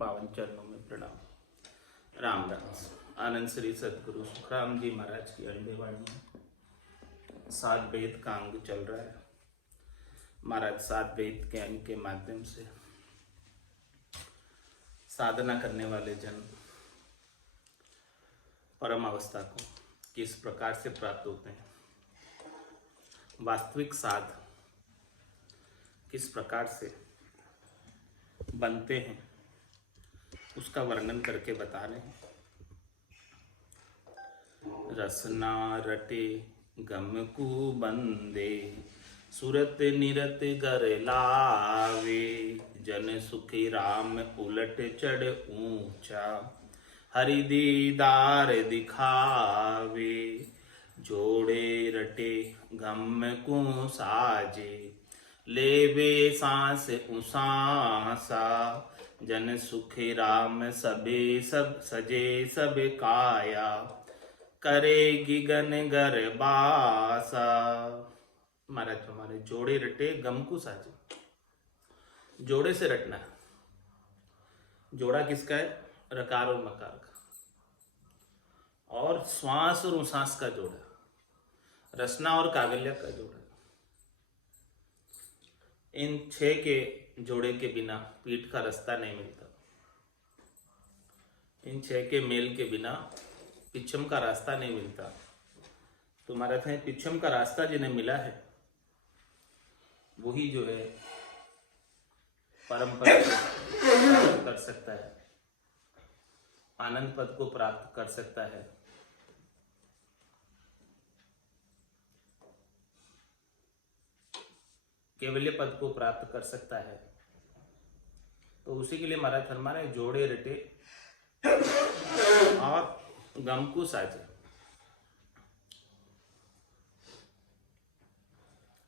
पावन चरणों में प्रणाम। रामदास आनंद श्री सदगुरु सुखराम जी महाराज की अणबे वाणी में 7 वेद का अंग चल रहा है। महाराज 7 वेद के अंग के माध्यम से साधना करने वाले जन परम अवस्था को किस प्रकार से प्राप्त होते हैं, वास्तविक साध किस प्रकार से बनते हैं, उसका वर्णन करके बता रहे हैं। रसना रटे गम को बंदे, सुरत निरत गर लावे, जन सुखी राम उलट चढ़ ऊंचा, हरि दीदार दिखावे, जोड़े रटे गम को साजे, लेवे सांस उसासा, जन सुखी राम सबे सब सजे सब काया, करेगी गन गर बासा। महाराज हमारे जोड़े रटे गम को साजे, जोड़े से रटना है। जोड़ा किसका है? रकार और मकार का। और श्वास और उसास का जोड़ा, रसना और कागल्य का जोड़ा। इन 6 के जोड़े के बिना पीठ का रास्ता नहीं मिलता। इन 6 के मेल के बिना पिछम का रास्ता नहीं मिलता। तो महाराज है पिछम का रास्ता जिन्हें मिला है वही जो है परम पद को प्राप्त कर सकता है, आनंद पद को प्राप्त कर सकता है। केवल्य पद को प्राप्त कर सकता है। तो उसी के लिए महाराज फरमा रहे जोड़े रटे और गम को साजे।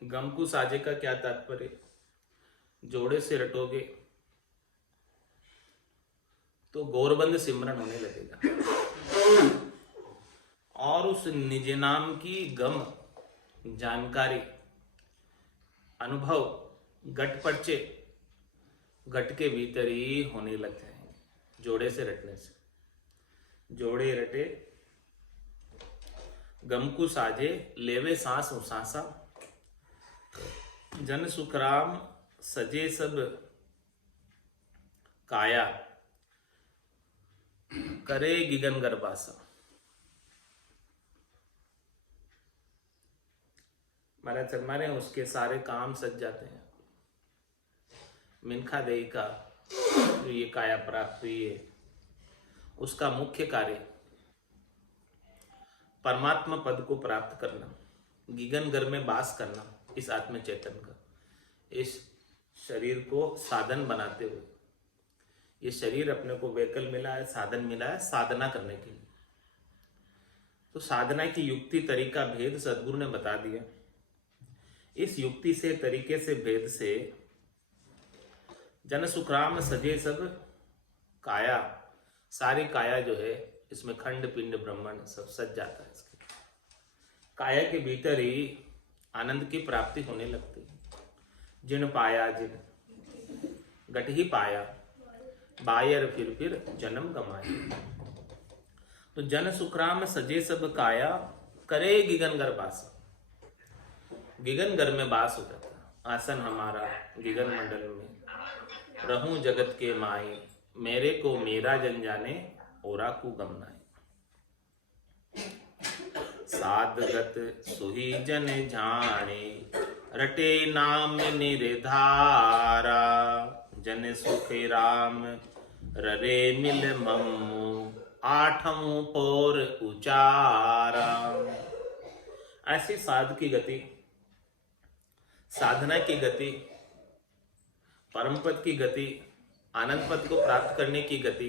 गम को साजे का क्या तात्पर्य? जोड़े से रटोगे तो गौरबंद सिमरन होने लगेगा और उस निज नाम की गम जानकारी अनुभव घट पर्चे घट के भीतर ही होने लग जाएंगे जोड़े से रटने से। जोड़े रटे गम को साजे, लेवे सांस उसासा, जन सुखराम सजे सब काया, करे गिगन गर्भासा। महाराज शर्मा ने उसके सारे काम सज जाते हैं। मिनखा देई का जो ये काया प्राप्त हुई है उसका मुख्य कार्य परमात्मा पद को प्राप्त करना, गिगन घर में वास करना, इस आत्म चैतन्य का, इस शरीर को साधन बनाते हुए। ये शरीर अपने को व्हीकल मिला है, साधन मिला है साधना करने के लिए। तो साधना की युक्ति तरीका भेद सदगुरु ने बता दिया। इस युक्ति से, तरीके से, भेद से जन सुखराम सजे सब काया, सारी काया जो है इसमें खंड पिंड ब्रह्मांड सब सज जाता है। इसके काया के भीतर ही आनंद की प्राप्ति होने लगती है। जिन पाया जिन घट ही पाया, बायर फिर जन्म गमाया। तो जन सुखराम सजे सब काया, करे गिगन घर बास। गिगन घर में बास हो जाता। आसन हमारा गिगन मंडल में, रहूं जगत के माई, मेरे को मेरा जन जाने, ओरा को गमनाए। साधगत सुही जन जाने, रटे नाम निर्धारा, जन सुखे राम ररे मिल मम्मू, आठों पोर उचारा। ऐसी साध की गति, साधना की गति, परम पद की गति, आनंद पद को प्राप्त करने की गति,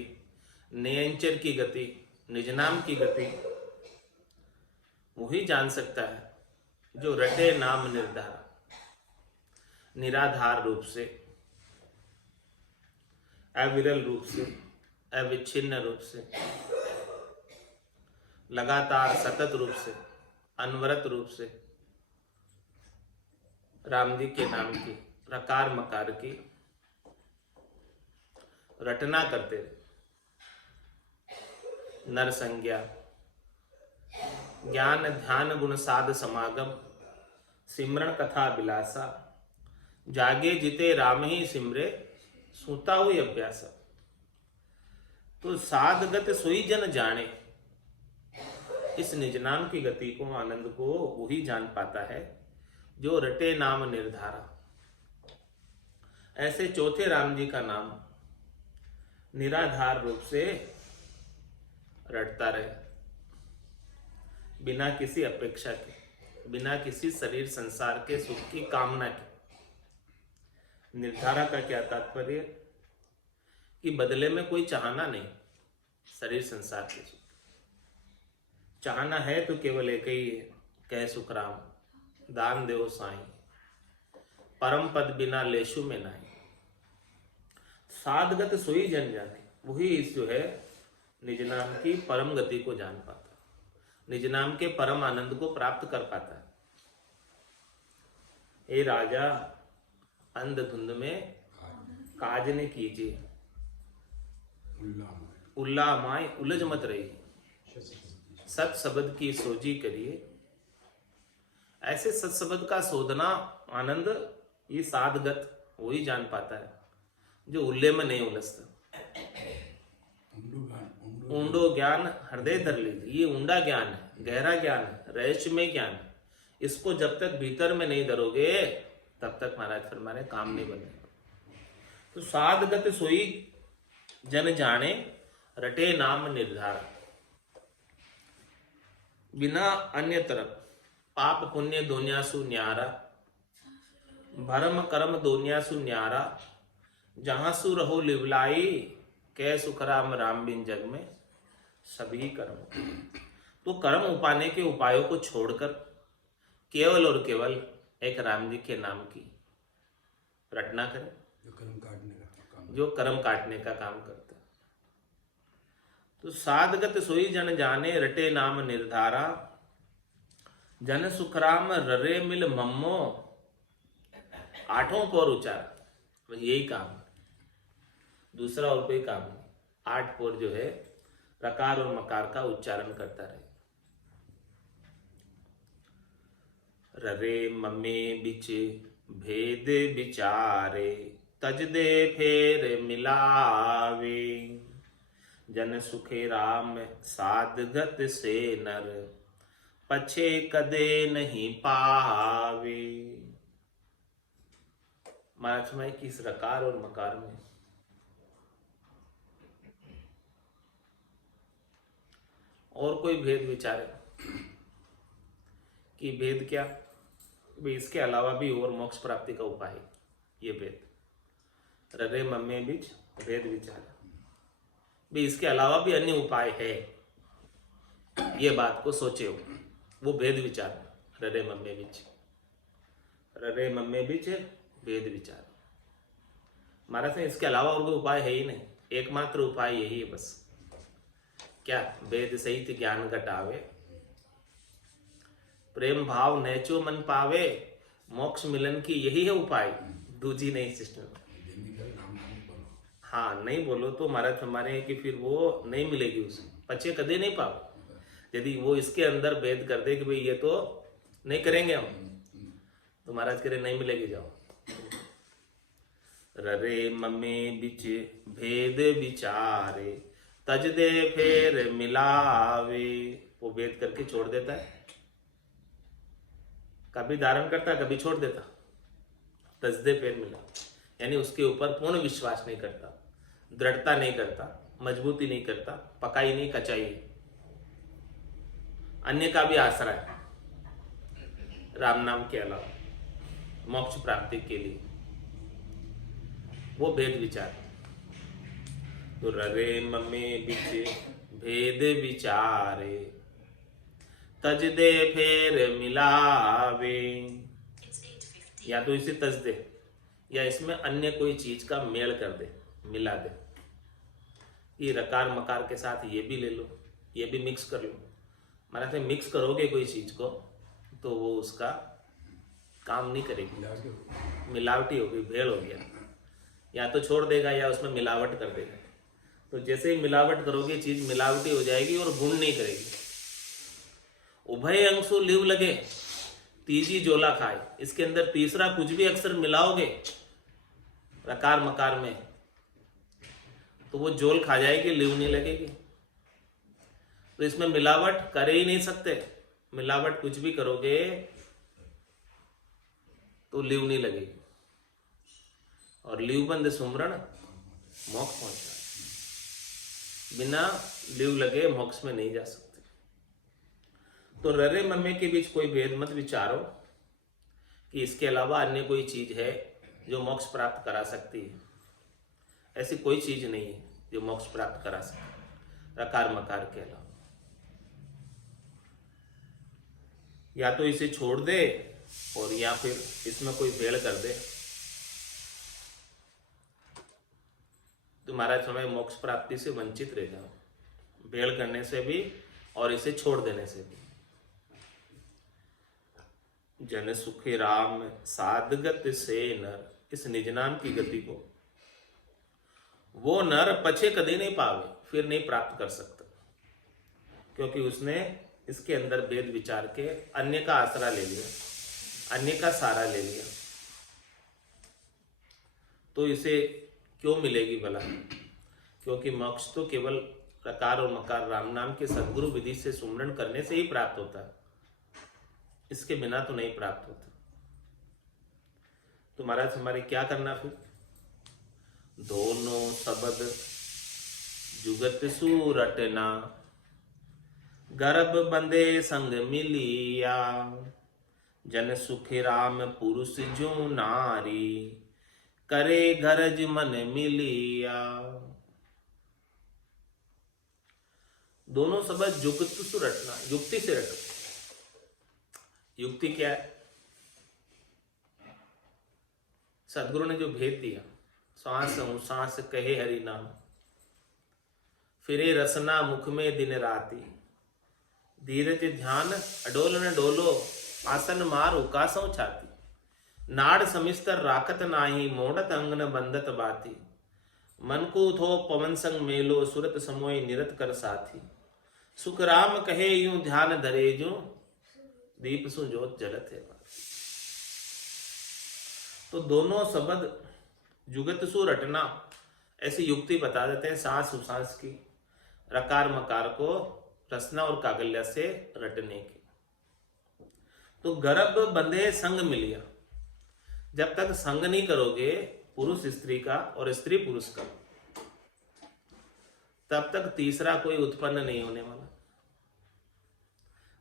नियंचर की गति, निजनाम की गति वही जान सकता है जो रटे नाम निर्धार, निराधार रूप से, अविरल रूप से, अविच्छिन्न रूप से, लगातार सतत रूप से, अनवरत रूप से राम जी के नाम की, रकार मकार की रटना करते रहे। नर संज्ञा ज्ञान ध्यान गुण साध समागम सिमरण कथा बिलासा जागे जिते राम ही सिमरे सूता हुई अभ्यासा। तो साधगत सोई जन जाने, इस निज नाम की गति को आनंद को वही जान पाता है जो रटे नाम निर्धारा। ऐसे चौथे राम जी का नाम निराधार रूप से रटता रहे, बिना किसी अपेक्षा के, बिना किसी शरीर संसार के सुख की कामना के। निर्धारा का क्या तात्पर्य? कि बदले में कोई चाहना नहीं शरीर संसार के सुख। चाहना है तो केवल एक ही है, कह सुखराम दान देव साईं, परम पद बिना लेशु में नहीं। साधगत सोई जन जाने, वही इस जो है निज नाम की परम गति को जान पाता, निज नाम के परम आनंद को प्राप्त कर पाता है। ए राजा अंधधुंध में काज ने कीजिए, उल्ला माय उलझ मत रही, सत शब्द की सोजी करिए। ऐसे सत शब्द का शोधना आनंद ये साधगत वही जान पाता है जो उल्ले में नहीं उलझता। ऊंडो ज्ञान हृदय धर लीजिए, ये ऊंडा ज्ञान है, गहरा ज्ञान है, रहस्यमय ज्ञान है। इसको जब तक भीतर में नहीं धरोगे तब तक महाराज फरमाने काम नहीं बनेगा। तो साधगत सोई जन जाने रटे नाम निर्धारा। बिना अन्य तरफ पाप पुण्य दोन्यासु न्यारा, भरम कर्म दोन्यासु न्यारा, जहां सु रहो लिवलाई, कै सुखराम राम बिन जग में सभी कर्म। तो कर्म उपाने के उपायों को छोड़कर केवल और केवल एक राम जी के नाम की रटना करें, जो कर्म काटने का काम करता है। तो साधगत सोई जन जाने रटे नाम निर्धारा, जन सुखराम ररे मिल मम्मो। आठों को और उच्चार, यही काम, दूसरा और कोई काम नहीं। 8 पोर जो है रकार और मकार का उच्चारण करता रहे। ररे मम्मे बिच भेद विचारे, तज दे फेर मिलावे, जन सुखे राम साधगत से नर, पछे कदे नहीं पावे। महाराज में किस रकार और मकार में और कोई भेद विचारे कि भेद क्या, भी इसके अलावा भी और मोक्ष प्राप्ति का उपाय है। ये भेद ररे मम्मे बीच भेद विचार, भी इसके अलावा भी अन्य उपाय है, ये बात को सोचे हो। वो भेद विचार ररे मम्मे बीच, ररे मम्मे बीच भेद विचार। महाराज ने इसके अलावा और कोई उपाय है ही नहीं, एकमात्र उपाय यही है बस। क्या? वेद सहित ज्ञान घटावे, प्रेम भाव नैचो मन पावे, मोक्ष मिलन की यही है उपाय, दूजी नहीं सिस्टम। हाँ, नहीं बोलो तो महाराज हमारे कि फिर वो नहीं मिलेगी, उसे पचे कदे नहीं पाओ। यदि वो इसके अंदर भेद कर दे कि भाई ये तो नहीं करेंगे हम, तो महाराज कह रहे नहीं मिलेगी, जाओ। ररे मम्मे बिच भेद विचारे, तज दे फेर मिलावे। वो भेद करके छोड़ देता है, कभी धारण करता कभी छोड़ देता। तज दे फेर मिला यानी उसके ऊपर पूर्ण विश्वास नहीं करता, दृढ़ता नहीं करता, मजबूती नहीं करता, पकाई नहीं कचाई, अन्य का भी आसरा है राम नाम के अलावा मोक्ष प्राप्ति के लिए, वो भेद विचार। तो ररे मम्मे बिच भेद विचारे, तज दे फेर मिलावे। या तो इसे तज दे या इसमें अन्य कोई चीज का मेल कर दे, मिला दे। ये रकार मकार के साथ ये भी ले लो, ये भी मिक्स कर लो। महाराज मिक्स करोगे कोई चीज को तो वो उसका काम नहीं करेगी, मिलावटी हो गई, भेड़ हो गया। या तो छोड़ देगा या उसमें मिलावट कर देगा। तो जैसे ही मिलावट करोगे चीज मिलावटी हो जाएगी और गुण नहीं करेगी। उभय अंशु लिव लगे तीजी जोला खाए, इसके अंदर तीसरा कुछ भी अक्षर मिलाओगे रकार मकार में तो वो जोल खा जाएगी, लिव नहीं लगेगी। तो इसमें मिलावट कर ही नहीं सकते, मिलावट कुछ भी करोगे तो लिव नहीं लगेगी। और लिवबंद सुमरण मोक्ष पहुंचा, बिना लिव लगे मोक्ष में नहीं जा सकते। तो ररे मम्मे के बीच कोई भेद मत विचारो कि इसके अलावा अन्य कोई चीज है जो मोक्ष प्राप्त करा सकती है। ऐसी कोई चीज नहीं है जो मोक्ष प्राप्त करा सके रकार मकार के अलावा। या तो इसे छोड़ दे और या फिर इसमें कोई भेड़ कर दे, तुम्हारा समय मोक्ष प्राप्ति से वंचित रह जाओ, भेड़ करने से भी और इसे छोड़ देने से भी। जन सुखी राम साधगत से नर, इस निज नाम की गति को वो नर पछे कभी नहीं पावे, फिर नहीं प्राप्त कर सकता, क्योंकि उसने इसके अंदर भेद विचार के अन्य का आसरा ले लिया, अन्य का सहारा ले लिया। तो इसे क्यों मिलेगी भला? क्योंकि मोक्ष तो केवल रकार और मकार राम नाम के सद्गुरु विधि से सुमरण करने से ही प्राप्त होता है, इसके बिना तो नहीं प्राप्त होता। तो महाराज हमारे क्या करना फिर? दोनों शब्द जुगत सूरटना, गर्भ बंदे संग मिलिया, जन सुखी राम पुरुष जो नारी, करे गरज मन मिलिया। दोनों शब्द जुगत सुरटना, युक्ति से रटो। युक्ति क्या है? सदगुरु ने जो भेद दिया, सांस सांस कहे हरि नाम, फिरे रसना मुख में दिन राती, धीरज ध्यान अडोल न डोलो, आसन मार उकासों छाती, नाड़ समिस्तर राकत नाही, मोड़त अंगन बंदत बाती, मन को थो पवन संग मेलो, सुरत समोय निरत कर साथी, सुख राम कहे यूं ध्यान धरे जो, दीप सु जोत जलत है। तो दोनों शब्द जुगत सु रटना, ऐसी युक्ति बता देते हैं सांस उसांस की, रकार मकार को रसना और कागल्या से रटने की। तो गर्भ बंधे संग मिलिया, जब तक संग नहीं करोगे पुरुष स्त्री का और स्त्री पुरुष का, तब तक तीसरा कोई उत्पन्न नहीं होने वाला।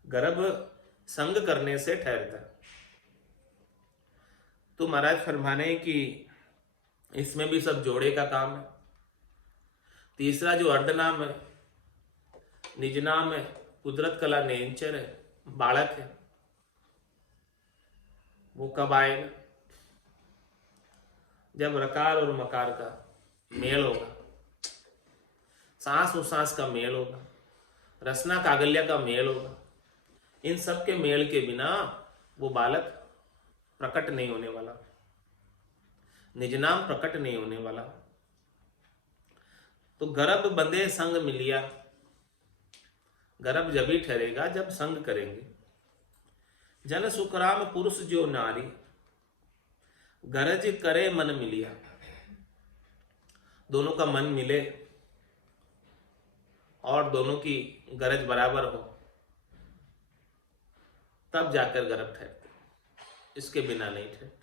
गर्भ संग करने से ठहरता है। तो महाराज फरमाने कि इसमें भी सब जोड़े का काम है। तीसरा जो अर्धनाम है, निज नाम है, कुदरत कला नेंचर है, बालक है, वो कब आएगा? जब रकार और मकार का मेल होगा, सांस उसांस का मेल होगा, रसना कागल्या का मेल होगा। इन सब के मेल के बिना वो बालक प्रकट नहीं होने वाला, निज नाम प्रकट नहीं होने वाला। तो गर्भ बंधे संग मिलिया, गर्भ जब ही ठहरेगा जब संग करेंगे। जन सुखराम पुरुष जो नारी, गरज करे मन मिलिया, दोनों का मन मिले और दोनों की गरज बराबर हो, तब जाकर गर्भ ठहरते, इसके बिना नहीं ठहरते।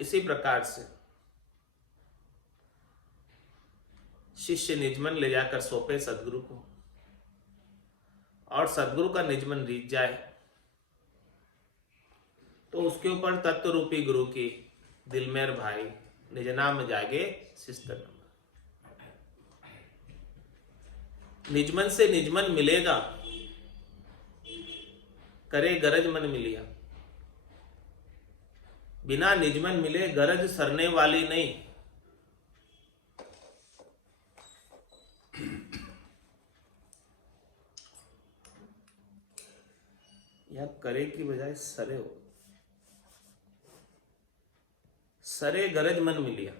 इसी प्रकार से शिष्य निजमन ले जाकर सौंपे सदगुरु को, और सदगुरु का निजमन रीत जाए तो उसके ऊपर तत्व रूपी गुरु की दिलमेर भाई निज नाम जागे शिस्तर नंबर। निजमन से निजमन मिलेगा, करे गरज मन मिलिया। बिना निजमन मिले गरज सरने वाली नहीं। या करे की बजाय सरे हो, सरे गरज मन मिलिया,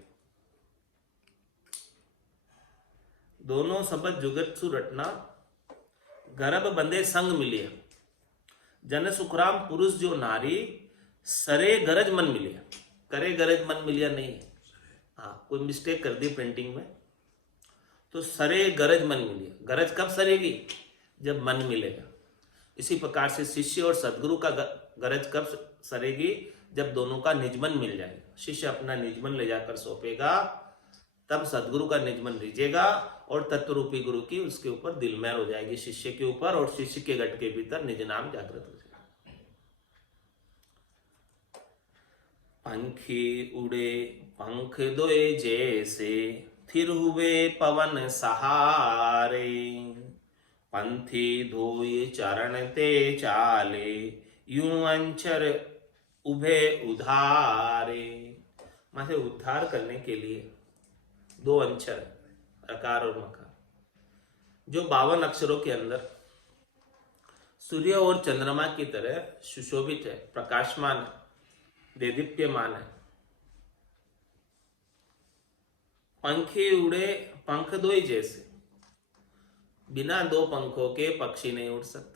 दोनों सबद जुगत सु रटना, गर्भ बंदे संग मिलिया, जन सुखराम पुरुष जो नारी, सरे गरज मन मिलिया। करे गरज मन मिलिया नहीं है, हाँ कोई मिस्टेक कर दी प्रिंटिंग में, तो सरे गरज मन मिलिया। गरज कब सरेगी? जब मन मिलेगा। इसी प्रकार से शिष्य और सदगुरु का गरज कब सरेगी? जब दोनों का निजमन मिल जाएगा। शिष्य अपना निजमन ले जाकर सौंपेगा, तब सदगुरु का निजमन रिझेगा और तत्वरूपी गुरु की उसके ऊपर दिलमैर हो जाएगी, शिष्य के ऊपर, और शिष्य के घट के भीतर निज नाम जागृत हो जाएगा। पंखी उड़े पंख दोए जैसे, फिर हुए पवन सहारे, पंथी धोए चरण ते चाले, यूं अंचर उभे उधारे। माने उद्धार करने के लिए दो अंचर, अकार और मकार, जो 52 अक्षरों के अंदर सूर्य और चंद्रमा की तरह सुशोभित है, प्रकाशमान है, देदीप्यमान है। पंखी उड़े पंख दोई जैसे, बिना दो पंखों के पक्षी नहीं उड़ सकता,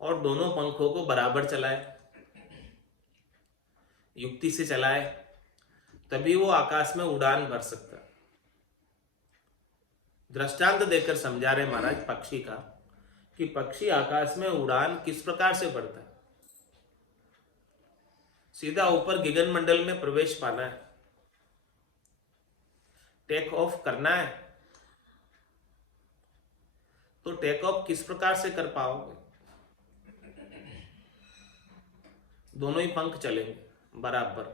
और दोनों पंखों को बराबर चलाए, युक्ति से चलाए, तभी वो आकाश में उड़ान भर सकता। दृष्टांत देकर समझा रहे महाराज पक्षी का, कि पक्षी आकाश में उड़ान किस प्रकार से भरता है। सीधा ऊपर गगन मंडल में प्रवेश पाना है, टेक ऑफ करना है, तो टेक ऑफ किस प्रकार से कर पाओगे? दोनों ही पंख चलेंगे बराबर।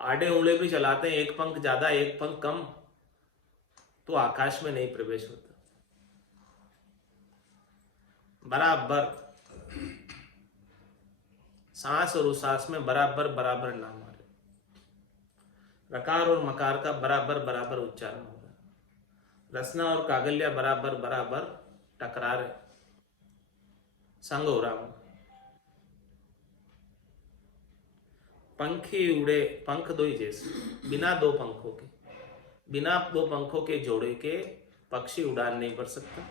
आड़े उंगले भी चलाते हैं, एक पंख ज्यादा एक पंख कम, तो आकाश में नहीं प्रवेश होता। बराबर सांस और उसास में बराबर बराबर नाम आ रहे, रकार और मकार का बराबर बराबर उच्चारण हो रहा है, रसना और कागल्या बराबर बराबर टकरा रहे, संग हो रहा हूं। पंखी उड़े पंख दो ही जैसे, बिना दो पंखों के, बिना दो पंखों के जोड़े के पक्षी उड़ान नहीं भर सकता।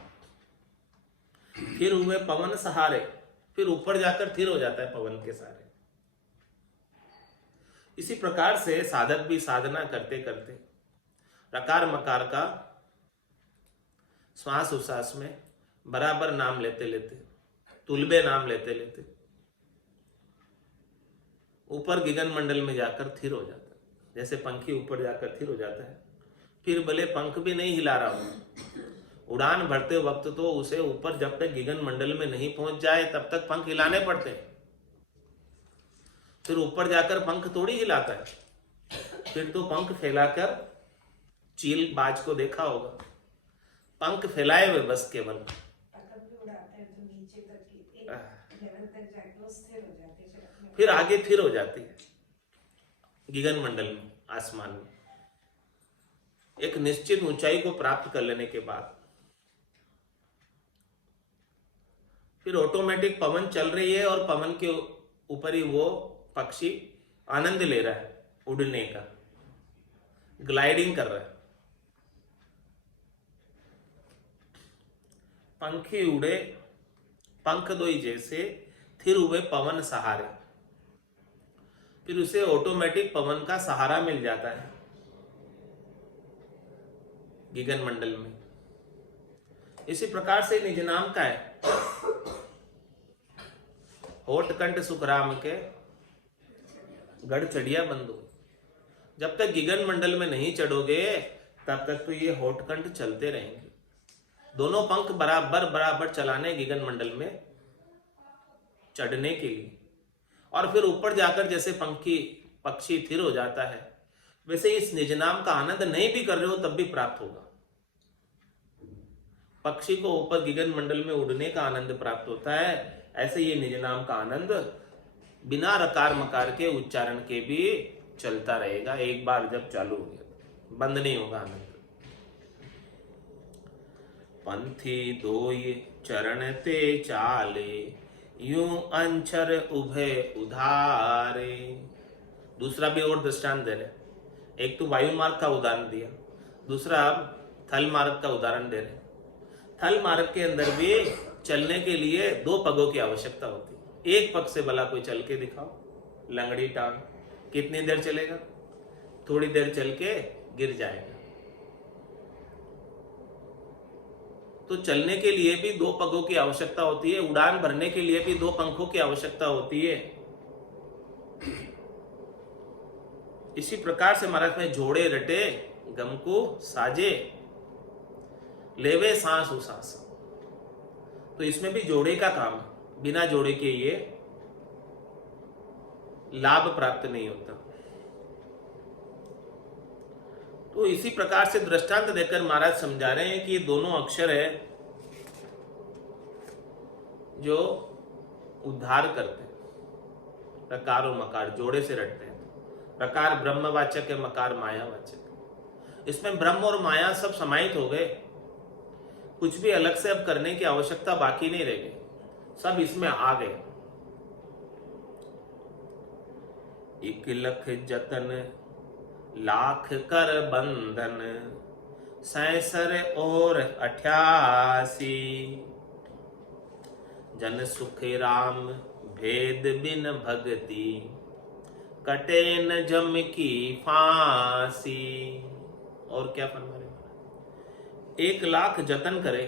फिर हुए पवन सहारे, फिर ऊपर जाकर थिर हो जाता है पवन के सहारे। इसी प्रकार से साधक भी साधना करते करते रकार मकार का श्वास उश्वास में बराबर नाम लेते लेते, तुलबे नाम लेते लेते ऊपर गगन मंडल में जाकर थिर हो जाता है। जैसे पंखी ऊपर जाकर थिर हो जाता है, फिर भले पंख भी नहीं हिला रहा हो, उड़ान भरते वक्त तो उसे ऊपर जब तक गगन मंडल में नहीं पहुंच जाए तब तक पंख हिलाने पड़ते हैं। फिर ऊपर जाकर पंख थोड़ी हिलाता है, फिर तो पंख फैलाकर, चील बाज को देखा होगा, पंख फैलाए हुए बस केवल, फिर आगे फिर हो जाती है गगन मंडल में, आसमान में। एक निश्चित ऊंचाई को प्राप्त कर लेने के बाद फिर ऑटोमेटिक पवन चल रही है और पवन के ऊपर ही वो पक्षी आनंद ले रहा है उड़ने का, ग्लाइडिंग कर रहा है। पंखी उड़े पंख दोई जैसे, फिर हुए पवन सहारे, फिर उसे ऑटोमेटिक पवन का सहारा मिल जाता है गगन मंडल में। इसी प्रकार से निज नाम का है, होठ कंठ सुखराम के गढ़ चढ़िया बंधु। जब तक गगन मंडल में नहीं चढ़ोगे तब तक तो ये होठ कंठ चलते रहेंगे। दोनों पंख बराबर बराबर चलाने गगन मंडल में चढ़ने के लिए, और फिर ऊपर जाकर जैसे पक्षी थिर हो जाता है, वैसे इस निज नाम का आनंद नहीं भी कर रहे हो तब भी प्राप्त होगा। पक्षी को ऊपर गगन मंडल में उड़ने का आनंद प्राप्त होता है, ऐसे ये निज नाम का आनंद बिना रकार मकार के उच्चारण के भी चलता रहेगा। एक बार जब चालू हो गया बंद नहीं होगा आनंद। पंथी दोय चरण ते चाले, यूं अंचर उभय उधारे। दूसरा भी और दृष्टांत दे रहे। एक तो वायु मार्ग का उदाहरण दिया, दूसरा थल मार्ग का उदाहरण दे रहे। थल मार्ग के अंदर भी चलने के लिए 2 पगों की आवश्यकता होती है। एक पग से भला कोई चल के दिखाओ, लंगड़ी टांग, कितनी देर चलेगा? थोड़ी देर चल के गिर जाएगा। तो चलने के लिए भी 2 पगों की आवश्यकता होती है, उड़ान भरने के लिए भी 2 पंखों की आवश्यकता होती है। इसी प्रकार से महाराज में जोड़े रटे गम को साजे, लेवे सांस उसास। तो इसमें भी जोड़े का काम है, बिना जोड़े के ये लाभ प्राप्त नहीं होता। तो इसी प्रकार से दृष्टांत देकर महाराज समझा रहे हैं कि ये दोनों अक्षर है जो उद्धार करते हैं। रकार और मकार जोड़े से रटते हैं। रकार ब्रह्मवाचक है, मकार मायावाचक। इसमें ब्रह्म और माया सब समाहित हो गए। कुछ भी अलग से अब करने की आवश्यकता बाकी नहीं रह गई, सब इसमें आ गए। 1 लख जतन लाख कर बंधन, 66 और 88। जन सुख राम भेद बिन भगति, कटे न जम की फांसी। और क्या फरमा रहे? 1 लाख जतन करे,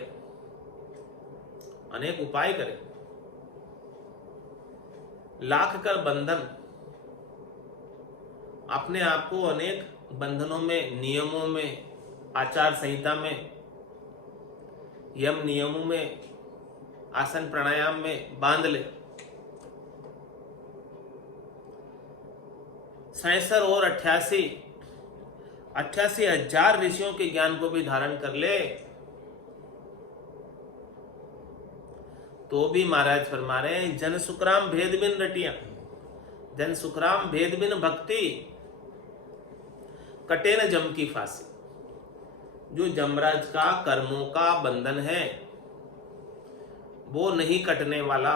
अनेक उपाय करे, लाख कर बंधन, अपने आप को अनेक बंधनों में, नियमों में, आचार संहिता में, यम नियमों में, आसन प्राणायाम में बांध ले। 66 और 88,000 ऋषियों के ज्ञान को भी धारण कर ले, तो भी महाराज फरमा रहे हैं जन सुखराम भेद बिन रटिया, जन सुखराम भेद बिन भक्ति, कटे न जम की फांसी। जो जमराज का कर्मों का बंधन है वो नहीं कटने वाला,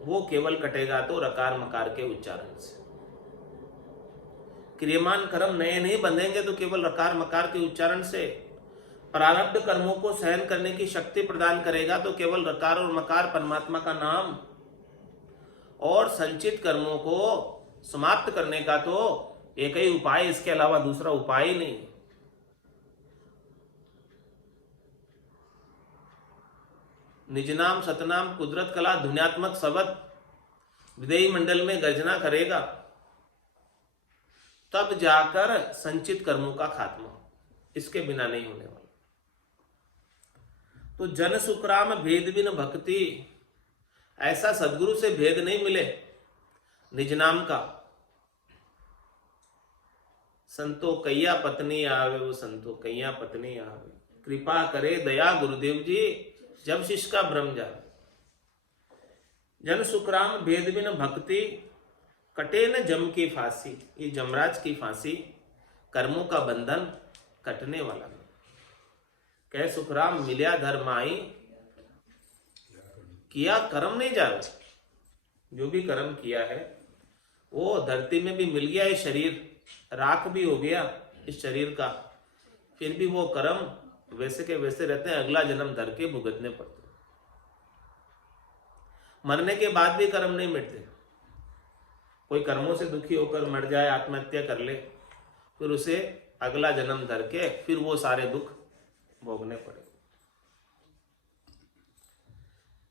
वो केवल कटेगा तो रकार मकार के उच्चारण से। क्रियमान कर्म नए नहीं बंधेंगे तो केवल रकार मकार के उच्चारण से। प्रारब्ध कर्मों को सहन करने की शक्ति प्रदान करेगा तो केवल रकार और मकार परमात्मा का नाम। और संचित कर्मों को समाप्त करने का तो एक ही उपाय, इसके अलावा दूसरा उपाय ही नहीं। निजनाम सतनाम कुदरत कला धुन्यात्मक शब्द विदेही मंडल में गर्जना करेगा, तब जाकर संचित कर्मों का खात्मा, इसके बिना नहीं होने वाला। तो जन सुखराम भेद बिन भक्ति, ऐसा सदगुरु से भेद नहीं मिले निज नाम का। संतो कैया पत्नी आवे, वो संतो कैया पत्नी आवे, कृपा करे दया गुरुदेव जी, जब शिष्य का भ्रम जाए। जन सुखराम भेद बिन भक्ति, कटे न जम की फांसी। ये जमराज की फांसी, कर्मों का बंधन कटने वाला नहीं। कह सुखराम मिल्या धर्माई, किया कर्म नहीं जावे। जो भी कर्म किया है वो धरती में भी मिल गया, ये शरीर राख भी हो गया इस शरीर का, फिर भी वो कर्म वैसे के वैसे रहते हैं, अगला जन्म धर के भुगतने पड़ते। मरने के बाद भी कर्म नहीं मिटते। कोई कर्मों से दुखी होकर मर जाए, आत्महत्या कर ले, फिर उसे अगला जन्म धर के फिर वो सारे दुख भोगने पड़े।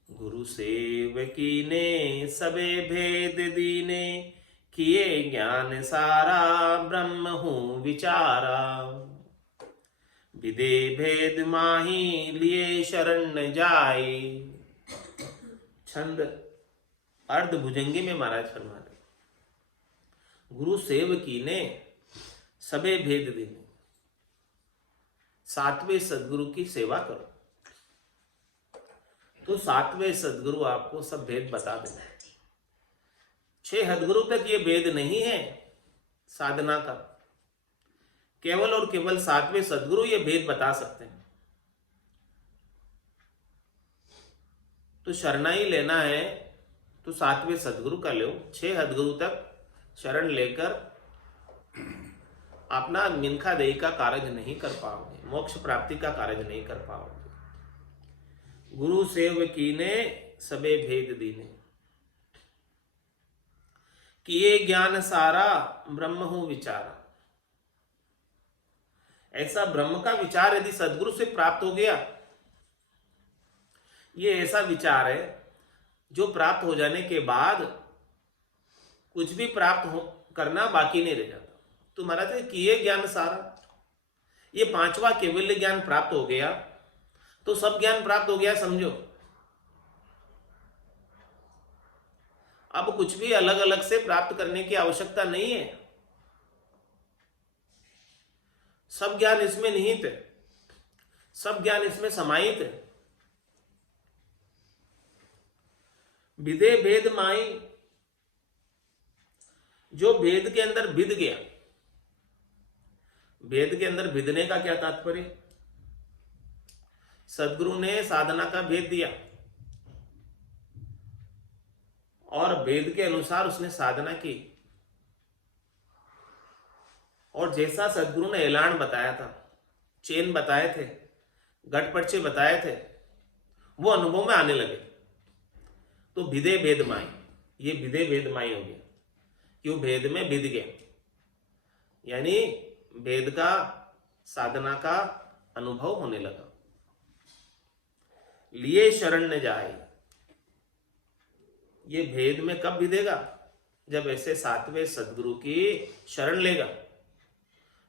गुरु सेवकी ने सबे भेद दीने, किए ज्ञान सारा ब्रह्म हूं विचारा। विदे भेद माही लिए शरण जाई। छंद अर्ध भुजंगी में महाराज फरमा रहे, गुरु सेवकी ने सबे भेद दीने, सातवें सदगुरु की सेवा करो तो सातवें सदगुरु आपको सब भेद बता देंगे। 6 सदगुरु तक ये भेद नहीं है साधना का, केवल और केवल 7वें सदगुरु ये भेद बता सकते हैं। तो शरणाई लेना है तो 7वें सदगुरु का लो। 6 सदगुरु तक शरण लेकर अपना मिनखा देही का कार्य नहीं कर पाओगे, मोक्ष प्राप्ति का कार्य नहीं कर पाओगे। गुरु सेव कीने सबे भेद दीने, किए ज्ञान सारा ब्रह्म हूं विचारा। ऐसा ब्रह्म का विचार यदि सदगुरु से प्राप्त हो गया, ये ऐसा विचार है जो प्राप्त हो जाने के बाद कुछ भी प्राप्त हो करना बाकी नहीं रह जाता। तो महाराज किए ज्ञान सारा, ये 5वां केवल्य ज्ञान प्राप्त हो गया तो सब ज्ञान प्राप्त हो गया समझो। अब कुछ भी अलग अलग से प्राप्त करने की आवश्यकता नहीं है, सब ज्ञान इसमें निहित है, सब ज्ञान इसमें समाहित है। विदे भेद माई, जो भेद के अंदर भिद गया। भेद के अंदर भिदने का क्या तात्पर्य? सदगुरु ने साधना का भेद दिया और भेद के अनुसार उसने साधना की, और जैसा सदगुरु ने ऐलान बताया था, चेन बताए थे, गटपर्चे बताए थे, वो अनुभव में आने लगे। तो भिदे भेद माई, ये भिदे भेद माई हो गया, क्यों? भेद में भिद गया, यानी भेद का साधना का अनुभव होने लगा। लिए शरण न जाए, ये भेद में कब भिदेगा? जब ऐसे 7वें सदगुरु की शरण लेगा।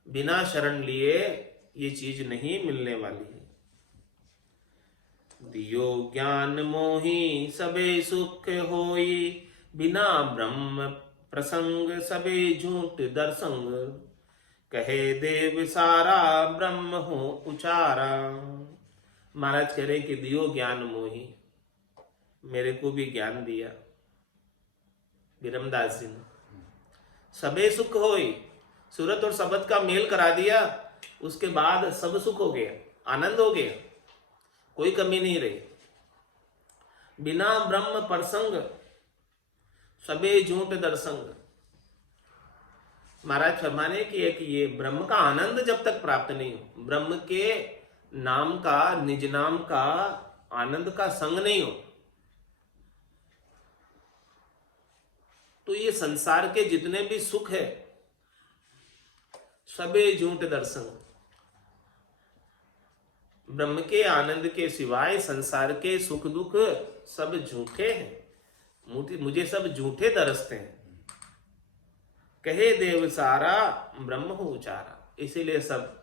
बिना शरण लिए ये चीज नहीं मिलने वाली है। दियो ज्ञान मोही सबे सुख होई, बिना ब्रह्म प्रसंग सबे झूठ दर्संग, कहे देव सारा ब्रह्म हो उचारा। महाराज कह रहे कि दियो ज्ञान मोही, मेरे को भी ज्ञान दिया विरमदास जी ने। सबे सुख होई, सूरत और शब्द का मेल करा दिया, उसके बाद सब सुख हो गया, आनंद हो गया, कोई कमी नहीं रही। बिना ब्रह्म प्रसंग सबे झूठ दर्संग। महाराज फरमाने की है कि ये ब्रह्म का आनंद जब तक प्राप्त नहीं हो, ब्रह्म के नाम का, निज नाम का आनंद का संग नहीं हो, तो ये संसार के जितने भी सुख है सबे झूठ दर्शन। ब्रह्म के आनंद के सिवाय संसार के सुख दुख सब झूठे हैं, मुझे सब झूठे दरसते हैं। कहे देव सारा ब्रह्म हो उचारा। इसीलिए सब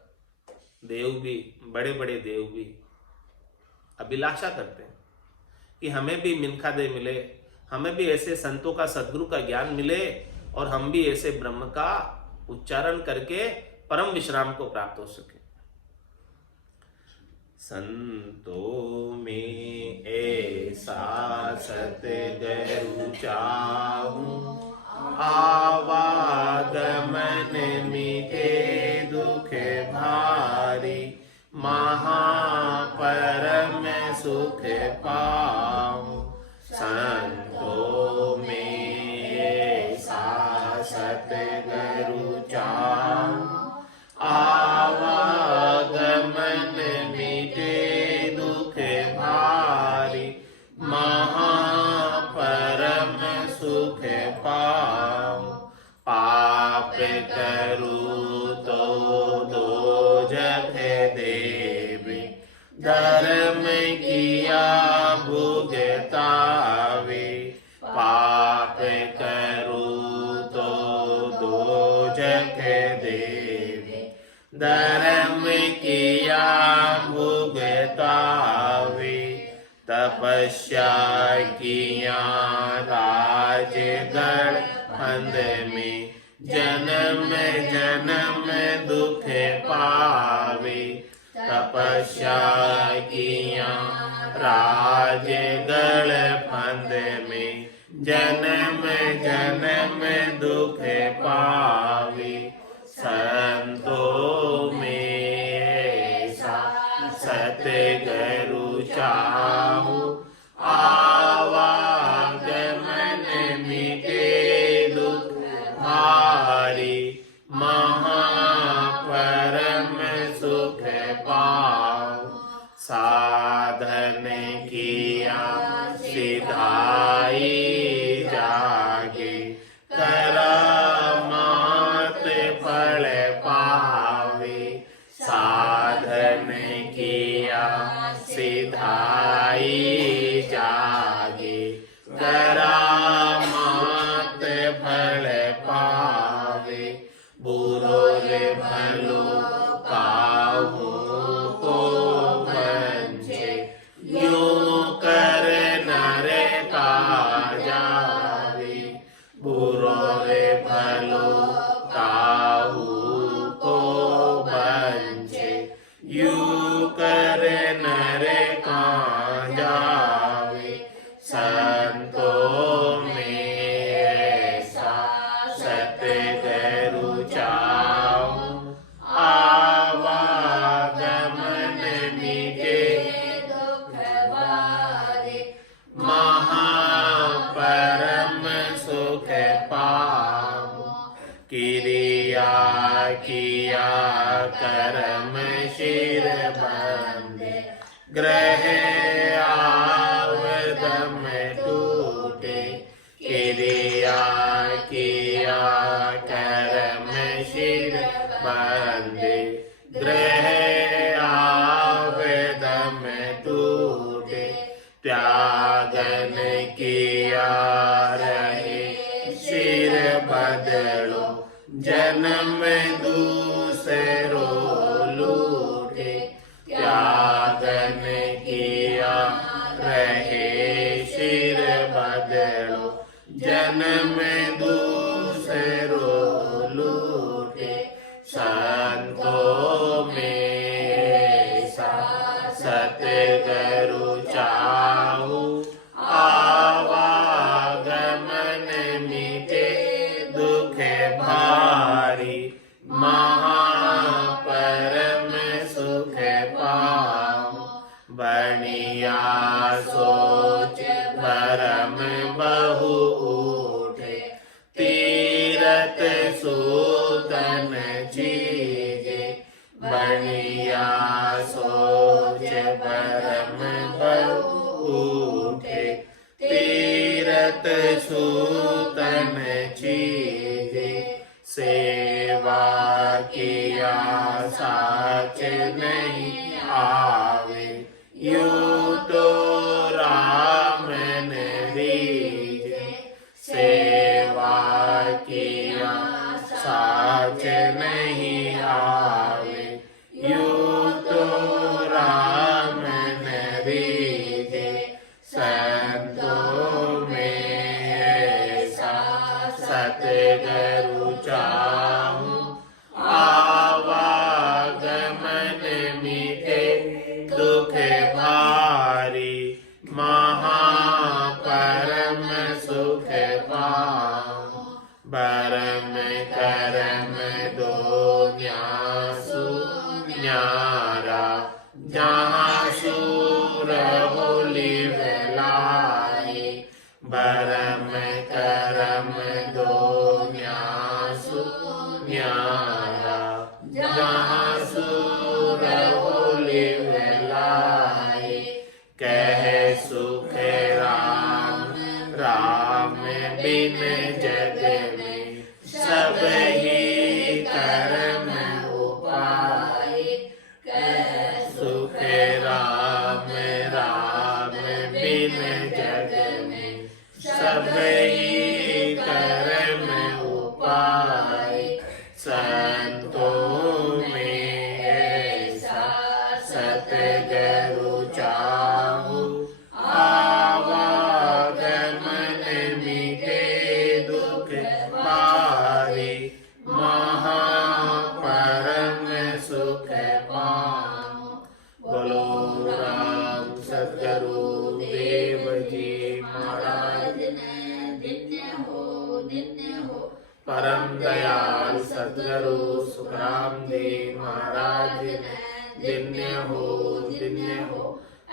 देव भी, बड़े बड़े देव भी अभिलाषा करते हैं कि हमें भी मिनखा दे मिले, हमें भी ऐसे संतों का, सदगुरु का ज्ञान मिले, और हम भी ऐसे ब्रह्म का उच्चारण करके परम विश्राम को प्राप्त हो सके। संतों में ऐसा सतगुरु चाहूं, आवागमन मिटे दुख भारी, महापरम सुख पाऊं। संतों में ऐसा सतगुरु चाहूं, आवागमन मिटे दुख भारी, महापरम सुख पाऊं। पाप करूं तो दोजख देवे, धर्म किया भुगतावे। पाप करूं तो दोजख देवे, धर्म किया भुगतावे। तपस्या किया राजगढ़ फंद में, जन्म जन्म दुख पावे। तपस्या किया राजगढ़ फंद में, जन्म जन्म दुख पावे। संतों में ऐसा सतगुरु चाहूं, आवागमन यू कर नर कहाँ जावे, संतों में ऐसा सतगुरु चाहूं, आवागमन मिटे दुख बारे, महापरम सुख पाऊं, क्रिया किया कर्म शिर बंधे, ग्रह आवदम टूटे, क्रिया किया कर्म शिर बंधे, ग्रह आवदम टूटे, त्यागन किया रहे सिर बदलो, जन्म दूसरो लूटे, त्यागन किया रहे सिर बदलो, जन्म दूसरो लूटे, संतों में ऐसा सतगुरु चाहूं, आवागमन मिटे दुख भारी, महापरम सुख पाऊं, बढ़िया सोच भरम बहु उठे, तीरथ सूतन चीजे, बढ़िया सोच भरम बहु उठे, तीरथ सूतन चीजे, सेवा किया साच नहीं आवे, यूं तो राम ने दीजे, सेवा किया साच नहीं आवे, यूं तो राम ने दीजे, संतों में ऐसा सतगुरु चाहूं, आवागमन मिटे दुख भारी, महापरम सुख पाऊं, बरम करम दो न्यासु न्यारा, जहाँ सूर होली बेलाए, बरम करम दो न्यासु न्यारा, जहाँ सूर होली बेलाए, कह सुख राम राम बिन जग में, सब ही कर्म उपाय, कह सुख राम राम बिन जग में, सब ही कर्म उपाय, संतों में ऐसा सतगुरु चाहूं, आवागमन मिटे दुख भारी, महापरम सुख पाऊं, बोलो राम सतगुरु देव जी महाराज ने धन्य हो परम दयाल सतगुरु सुखराम जी महाराज ने धन्य हो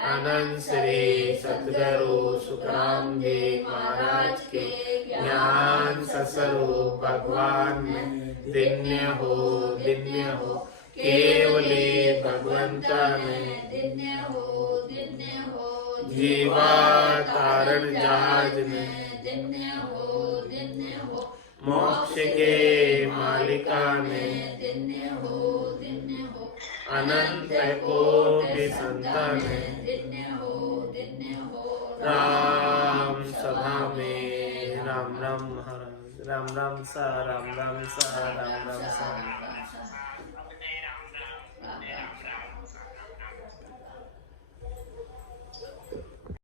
अनंत श्री सतगुरु सुखराम जी महाराज के ज्ञान सस्वरूप भगवान ने धन्य हो केवली भगवंता ने धन्य हो जीवा कारण जहाज ने धन्य हो मोक्ष के मालिका ने धन्य हो अनंत कोटि संतान ने धन्य हो राम सभा में राम राम महाराज राम राम सा